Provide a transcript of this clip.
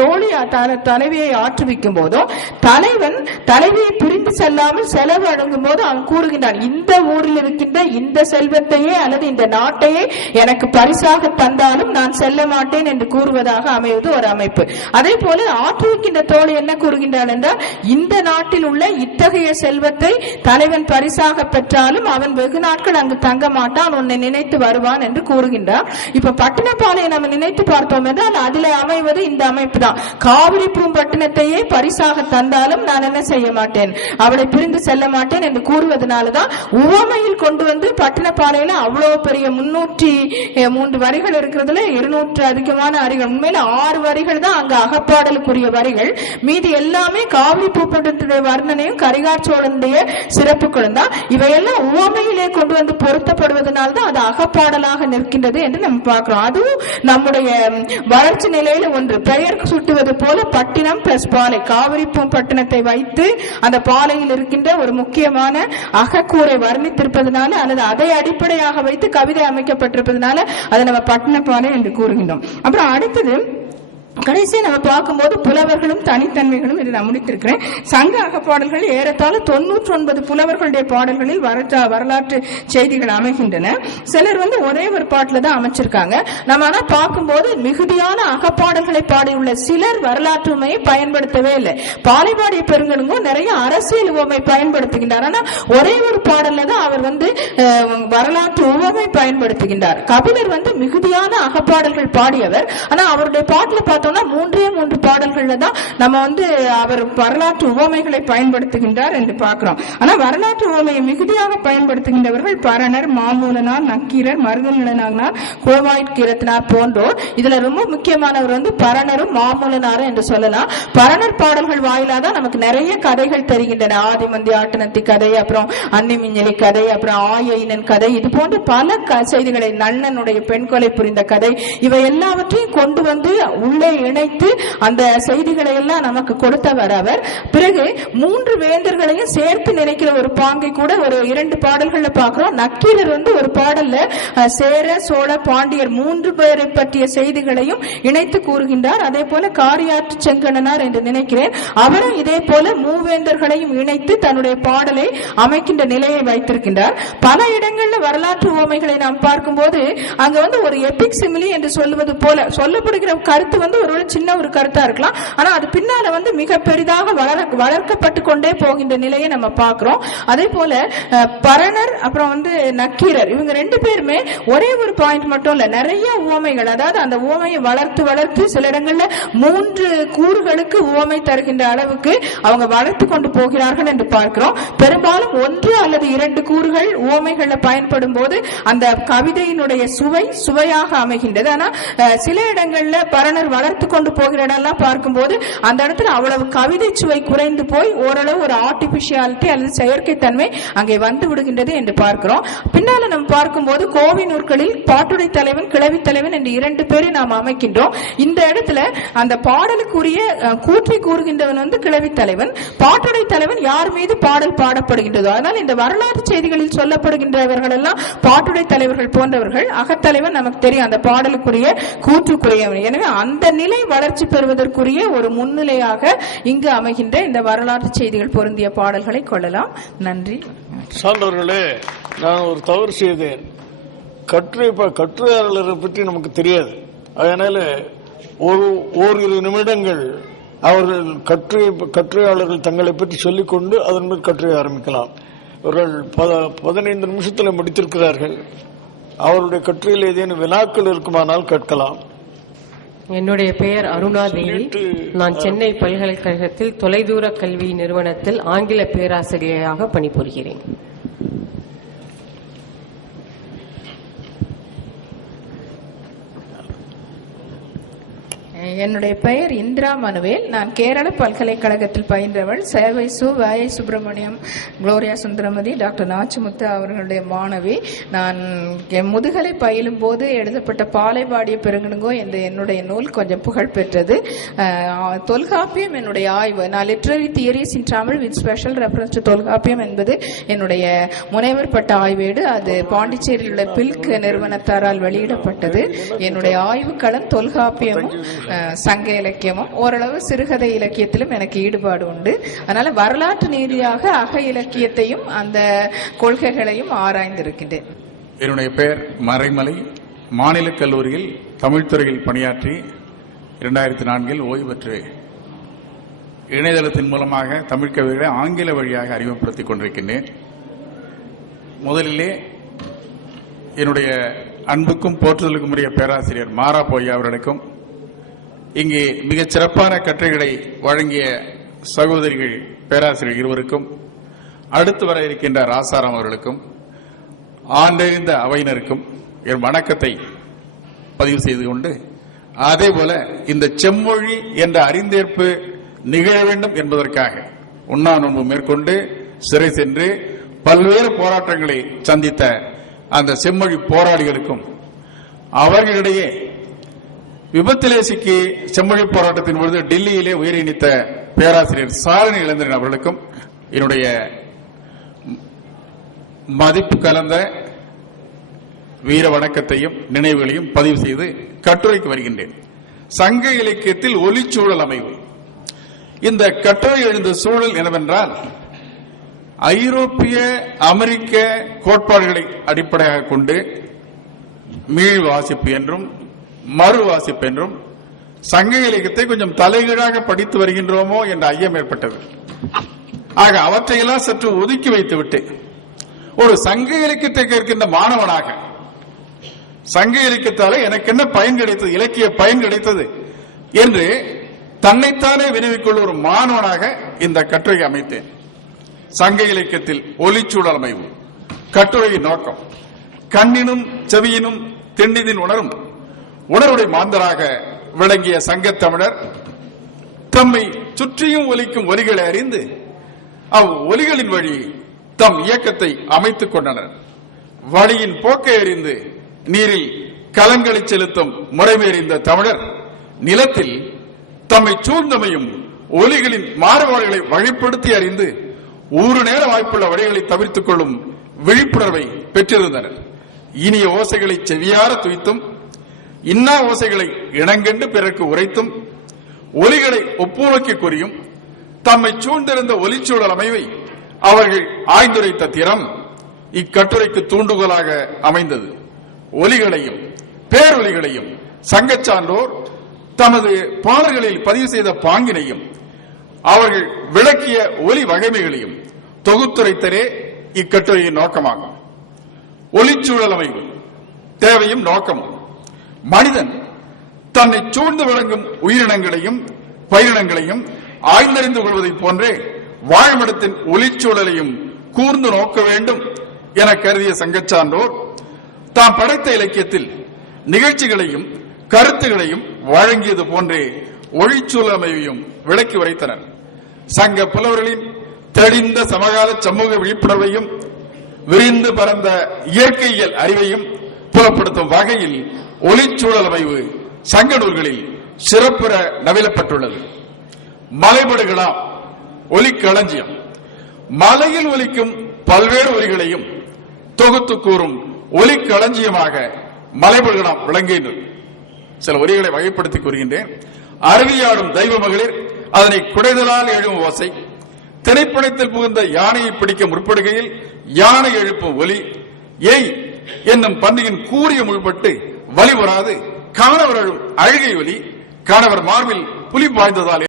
தோழி தலைவியை ஆற்றுவிக்கும் போதோ தலைவன் தலைவியை பிரிந்து செல்லாமல் செலவு வழங்கும் போது அவன் கூறுகின்றான் இந்த ஊரில் இருக்கின்ற இந்த செல்வத்தையே அல்லது இந்த நாட்டையே எனக்கு பரிசாக தந்தாலும் நான் செல்ல மாட்டேன் என்று கூறுவதாக அமைவது ஒரு அமைப்பு. அதே போல ஆற்றுவிக்கின்ற தோழி என்ன கூறுகின்றான் என்றால் இந்த நாட்டில் உள்ள இத்தகைய செல்வத்தை தலைவன் பரிசாக பெற்றாலும் அவன் வெகு நாட்கள் அங்கு தங்க மாட்டான் உன்னை நினைத்து வருவான் என்று கூறுகின்றான். இப்ப பட்டினப்பாளையை நம்ம நினைத்து பார்த்தோம் என்றால் அதில் அமைவது இந்த அமைப்பு தான் காவிரி பூம்பட்டினத்தையே பரிசாக தந்தாலும் நான் என்ன செய்ய மாட்டேன்? அவளை பிரிந்து செல்ல மாட்டேன் என்று கூறுவதனால தான் உவமையில் கொண்டு வந்து பட்டினப்பாளையில அவ்வளவு பெரிய முன்னூற்றி மூன்று வரிகள் இருக்கிறதுல இருநூற்று அதிகமான வரிகள். உண்மையில ஆறு வரிகள் தான் அங்க அகப்பாடலுக்குரிய வரிகள். மீதி எல்லாமே காவிரி பூப்பட்டத்துடைய வர்ணனையும் கரிகார் சோழனுடைய சிறப்புகளும் தான் இவையெல்லாம் உவமையிலே கொண்டு வந்து பொருத்தப்படுவதனால தான் அது அகப்பாடலாக நிற்கின்றது என்று நம்ம பார்க்கிறோம். அதுவும் நம்முடைய வளர்ச்சி நிலையில ஒன்று. பெயர் சுட்டுவது போல பட்டினம் பிளஸ் பாலை காவிரி பூம்பட்டினத்தை வைத்து அந்த பாலையில் இருக்கின்ற ஒரு முக்கியமான அகக்கூரை வர்ணித்திருப்பதனால அல்லது அதை அடிப்படையாக வைத்து கவிதை அமைக்கப்பட்டிருப்பதனால அதை நம்ம பட்டினப்பாலை என்று கூறுகின்றோம். அப்புறம் அடுத்தது கடைசியை நம்ம பார்க்கும்போது புலவர்களும் தனித்தன்மைகளும் இதை நான் முடித்திருக்கிறேன். சங்க அகப்பாடல்கள் ஏறத்தாழ தொண்ணூற்றி ஒன்பது புலவர்களுடைய பாடல்களில் வரட்டா வரலாற்று செய்திகள் அமைகின்றன. சிலர் வந்து ஒரே ஒரு பாட்டில் தான் அமைச்சிருக்காங்க. நம்ம ஆனா பார்க்கும்போது மிகுதியான அகப்பாடல்களை பாடியுள்ள சிலர் வரலாற்றுமையை பயன்படுத்தவே இல்லை. பாலைபாடிய பெருங்கனுங்கும் நிறைய அரசியல் உவமை பயன்படுத்துகின்றார். ஆனா ஒரே ஒரு பாடலில் தான் அவர் வந்து வரலாற்று உவமை பயன்படுத்துகின்றார். கபிலர் வந்து மிகுதியான அகப்பாடல்கள் பாடியவர். ஆனா அவருடைய பாட்டுல பார்த்தோம்னா மூன்றே மூன்று பாடல்கள்ல தான் நம்ம வந்து அவர் வரலாற்று உவமைகளை பயன்படுத்துகின்றார் என்று பார்க்கிறோம். ஆனா வரலாற்று உவமையை மிகுதியாக பயன்படுத்துகின்றவர்கள் பரணர் மாமூலனார் நக்கீரர் மருதநிலனார் குளவாய்க்கீரத்தினார் போன்றோர். இதுல ரொம்ப முக்கியமானவர் வந்து பரணரும் மாமூலனாரும் என்று சொல்லலாம். பரணர் பாடல்கள் வாயிலாக தான் நமக்கு நிறைய கதைகள் தெரிகின்றன. ஆதிமந்தி ஆட்டனத்தி கதை அப்புறம் அன்னிமிஞ்சலி கதை அப்புறம் ஆயினன் கதை இது போன்ற பல செய்திகளை நன்னனுடைய பெண் கொலை புரிந்த கதை இவை எல்லாவற்றையும் கொண்டு வந்து உள்ளே இணைத்து அந்த செய்திகளை எல்லாம் நமக்கு கொடுத்தவர் அவர். பிறகு மூன்று வேந்தர்களையும் சேர்த்து நினைக்கிற ஒரு பாங்கை கூட ஒரு இரண்டு பாடல்கள்ல பார்க்கிறோம். நக்கீரர் வந்து ஒரு பாடல்ல சேர சோழ பாண்டியர் மூன்று பேரை பற்றிய செய்திகளையும் இணைத்து கூறுகின்றார். அதே போல காரியாற்று செங்கணனார் என்று நினைக்கிறேன். அவரும் இதே போல மூவேந்தர்களையும் இணைத்து தன்னுடைய பாடலை அமைக்கின்ற நிலையை வைத்திருக்கின்றார். பல இடங்கள்ல வரலாற்று உவமைகளை நாம் பார்க்கும்போது அங்க வந்து ஒரு எபிக் சிமிலி என்று சொல்லுவது போல சொல்லப்படுகிற கருத்து வந்து ஒரு சின்ன ஒரு கருத்தா இருக்கும் இருக்கலாம் ஆனா அது பின்னால வந்து மிக பெரிதாக வளர வளர்க்கப்பட்டு கொண்டே போகின்ற நிலையை நம்ம பார்க்கிறோம். அதே போல பரணர் அப்புறம் வந்து நக்கீரர் இவங்க ரெண்டு பேருமே ஒரே ஒரு பாயிண்ட் மட்டும் இல்ல நிறைய உவமைகள் அதாவது அந்த உவமையை வளர்த்து வளர்த்து சில இடங்கள்ல மூன்று கூறுகளுக்கு உவமை தருகின்ற அளவுக்கு அவங்க வளர்த்து கொண்டு போகிறார்கள் என்று பார்க்கிறோம். பெரும்பாலும் ஒன்று அல்லது இரண்டு கூறுகள் உவமைகள்ல பயன்படும் போது அந்த கவிதையினுடைய சுவை சுவையாக அமைகின்றது. ஆனா சில இடங்கள்ல பரணர் வளர்த்து கொண்டு போகிற இடம்லாம் பார்க்கும்போது அந்த இடத்துல அவ்வளவு கவிதை சுவை குறைந்து போய் ஓரளவு ஒரு ஆர்டிபிஷியாலிட்டி அல்லது செயற்கைத்தன்மை அங்கே வந்து விடுகின்றது என்று பார்க்கிறோம். பின்னால நம்ம பார்க்கும்போது கோவை நூற்களில் பாட்டுடை தலைவன் கிளவி தலைவன் என்று இரண்டு பேரை நாம் அமைக்கின்றோம். இந்த இடத்துல அந்த பாடலுக்குரிய கூற்றி கூறுகின்றவன் வந்து கிளவி தலைவன். பாட்டுடை தலைவன் யார் மீது பாடல் பாடப்படுகின்றதோ அதனால் இந்த வரலாறு செய்திகளில் சொல்லப்படுகின்றவர்கள் எல்லாம் பாட்டுடை தலைவர்கள் போன்றவர்கள். அகத்தலைவன் நமக்கு தெரியும் அந்த பாடலுக்குரிய கூற்றுக்குரியவன். எனவே அந்த நிலை வளர்ச்சி பெறுவதற்கு பெறுவதற்குரிய ஒரு முன்னிலையாக இங்கு அமைகின்ற இந்த வரலாற்று செய்திகள் பொருந்திய பாடல்களை கொள்ளலாம். நன்றி. சான்றவர்களே நான் ஒரு தவறு செய்தேன். கற்று ப- கட்டுரையாளரை பற்றி நமக்கு தெரியாது. அதனால ஒரு ஓரிரு நிமிடங்கள் அவர்கள் கற்று கட்டுரையாளர்கள் தங்களை பற்றி சொல்லிக்கொண்டு அதன் மீது கட்டுரை ஆரம்பிக்கலாம். இவர்கள் பத- பதினைந்து நிமிஷத்தில் முடித்திருக்கிறார்கள். அவருடைய கட்டுரையில் ஏதேனும் வினாக்கள் இருக்குமானால் கேட்கலாம். என்னுடைய பெயர் அருணா தேவி. நான் சென்னை பல்கலைக்கழகத்தில் தொலைதூர கல்வி நிறுவனத்தில் ஆங்கில பேராசிரியராக பணிபுரிகிறேன். என்னுடைய பெயர் இந்திரா மனுவேல். நான் கேரள பல்கலைக்கழகத்தில் பயின்றவள். சேவை சு வாயை சுப்பிரமணியம் குளோரியா சுந்தரமதி டாக்டர் நாச்சிமுத்து அவர்களுடைய மாணவி. நான் என் முதுகலை பயிலும் போது எழுதப்பட்ட பாலைபாடிய பெருங்கணுங்கோ என்ற என்னுடைய நூல் கொஞ்சம் புகழ் பெற்றது. தொல்காப்பியம் என்னுடைய ஆய்வு. நான் literary theories in Tamil with special reference to Tholkappiyam என்பது என்னுடைய முனைவர் பட்ட ஆய்வேடு. அது பாண்டிச்சேரியில் உள்ள பில்க் நிறுவனத்தாரால் வெளியிடப்பட்டது. என்னுடைய ஆய்வுக்களம் தொல்காப்பியமும் சங்க இலக்கியமும் ஓரளவு சிறுகதை இலக்கியத்திலும் எனக்கு ஈடுபாடு உண்டு. அதனால வரலாற்று ரீதியாக அக இலக்கியத்தையும் அந்த கொள்கைகளையும் ஆராய்ந்திருக்கின்றேன். என்னுடைய பெயர் மறைமலை. மாநில கல்லூரியில் தமிழ்துறையில் பணியாற்றி இரண்டாயிரத்தி நான்கில் ஓய்வு பெற்று இணையதளத்தின் மூலமாக தமிழ் கவிதைகளை ஆங்கில வழியாக அறிமுகப்படுத்திக் கொண்டிருக்கின்றேன். முதலிலே என்னுடைய அன்புக்கும் போற்றுதலுக்கும் உரிய பேராசிரியர் மாரா பொய்யா அவர்களுக்கும் இங்கே மிகச் சிறப்பான கட்டுரைகளை வழங்கிய சகோதரிகள் பேராசிரியர் இருவருக்கும் அடுத்து வர இருக்கின்ற ராசாராம் அவர்களுக்கும் ஆண்டறிந்த அவையினருக்கும் என் வணக்கத்தை பதிவு செய்து கொண்டு அதே போல இந்த செம்மொழி என்ற அறிந்தேற்பு நிகழ வேண்டும் என்பதற்காக உண்ணா நோன்பு மேற்கொண்டு சிறை சென்று பல்வேறு போராட்டங்களை சந்தித்த அந்த செம்மொழி போராளிகளுக்கும் அவர்களிடையே விபத்திலே சிக்கி செம்மொழி போராட்டத்தின் பொழுது டெல்லியிலே உயிரை நீத்த பேராசிரியர் சாரணி இளந்திரன் அவர்களுக்கும் என்னுடைய மதிப்பு கலந்த வீர வணக்கத்தையும் நினைவுகளையும் பதிவு செய்து கட்டுரைக்கு வருகின்றேன். சங்க இலக்கியத்தில் ஒளிச்சூழல் அமைவு. இந்த கட்டுரை எழுந்த சூழல் என்னவென்றால் ஐரோப்பிய அமெரிக்க கோட்பாடுகளை அடிப்படையாக கொண்டு மீள் வாசிப்பு என்றும் மறு வாசிப்பென்றும் சங்க இலக்கியத்தை கொஞ்சம் தலைகீழாக படித்து வருகின்றோமோ என்ற ஐயம் ஏற்பட்டது. ஆக அவற்றையெல்லாம் சற்று ஒதுக்கி வைத்துவிட்டு ஒரு சங்க இலக்கியத்தை கேட்கின்ற மாணவனாக சங்க இலக்கியத்தால் எனக்கு என்ன பயன் கிடைத்தது இலக்கிய பயன் கிடைத்தது என்று தன்னைத்தானே வினவிக்கொள்ள ஒரு மாணவனாக இந்த கட்டுரையை அமைத்தேன். சங்க இலக்கியத்தில் ஒலிச்சூழல் அமைவு கட்டுரையின் நோக்கம் கண்ணினும் செவியினும் திண்டிதின் உணரும் உணர்வுடைய மாந்தராக விளங்கிய சங்கத்தமிழர் தம்மை சுற்றியும் ஒலிக்கும் ஒலிகளை அறிந்து அவ் ஒலிகளின் வழி தம் இயக்கத்தை அமைத்துக் கொண்டனர். வழியின் போக்கை அறிந்து நீரில் கலங்களை செலுத்தும் முறைமேறிந்த தமிழர் நிலத்தில் தம்மை சூழ்ந்தமையும் ஒலிகளின் மாறுபாடுகளை வழிப்படுத்தி அறிந்து ஒரு நேர வாய்ப்புள்ள வழிகளை தவிர்த்துக் கொள்ளும் விழிப்புணர்வை பெற்றிருந்தனர். இனிய ஓசைகளை செவியார துய்த்தும் இன்னா ஓசைகளை இணங்கென்று பிறர்க்கு உரைத்தும் ஒலிகளை ஒப்புநோக்கி கூறியும் தம்மை சூழ்ந்திருந்த ஒலிச்சூழல் அமைவை அவர்கள் ஆய்ந்துரைத்த திறம் இக்கட்டுரைக்கு தூண்டுகோலாக அமைந்தது. ஒலிகளையும் பேரொலிகளையும் சங்க சான்றோர் தமது பாடல்களில் பதிவு செய்த பாங்கினையும் அவர்கள் விளக்கிய ஒலி வகைமைகளையும் தொகுத்துரைத்தலே இக்கட்டுரையின் நோக்கமாகும். ஒலிச்சூழல் அமைவு தேவையும் நோக்கமும். மனிதன் தன்னை சூழ்ந்து விளங்கும் உயிரினங்களையும் பயிரினங்களையும் ஆய்ந்தறிந்து கொள்வதைப் போன்றே வாழ்மிடத்தின் ஒளிச்சூழலையும் கூர்ந்து நோக்க வேண்டும் என கருதிய சங்கச்சான்றோர் தாம் படைத்த இலக்கியத்தில் நிகழ்ச்சிகளையும் கருத்துகளையும் வழங்கியது போன்றே ஒளிச்சூழமையையும் விளக்கி உரைத்தனர் சங்க புலவர்களின் தெளிந்த சமகால சமூக விழிப்புணர்வையும் விரிந்து பரந்த இயற்கையியல் அறிவையும் புலப்படுத்தும் வகையில் ஒளிச்சூழல் அமைவு சங்க நூல்களில் சிறப்புற நவிலப்பட்டுள்ளது. மலைபடுகளாம் ஒலிக்களஞ்சியம். மலையில் ஒலிக்கும் பல்வேறு ஒலிகளையும் தொகுத்து கூறும் ஒலிக்களஞ்சியமாக மலைபடுகளாம் விளங்குகின்றது. சில ஒலிகளை வகைப்படுத்தி கூறுகின்றேன். அருவியாடும் தெய்வ மகளிர் அதனை குடைதலால் எழும் ஓசை திரைப்படத்தில் புகுந்த யானையை பிடிக்க முற்படுகையில் யானை எழுப்பும் ஒலி ஏய் என்னும் பன்னியின் கூறிய முள்பட்டு வழி வராது. காணவர் அழுகை ஒலி காணவர் மார்பில் புலி பாய்ந்ததால்